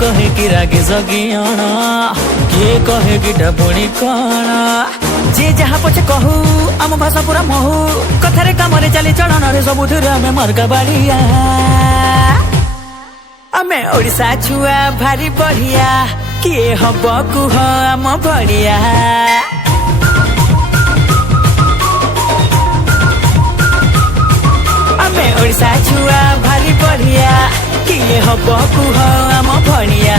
कहे कि रागे जगियाण किए कहे कि डपुणी कण जे जहाँ पछे कहू आम भाषा पूरा महू कथारे कामरे चाली चलन रे सबुथिरे आमे मरका बाड़िया आमे ओडिशा छुआ भारी बढ़िया किए हब कुह आम भड़िया आमे ओडिशा छुआ भारी बढ़िया किए हब कुह आम भड़िया।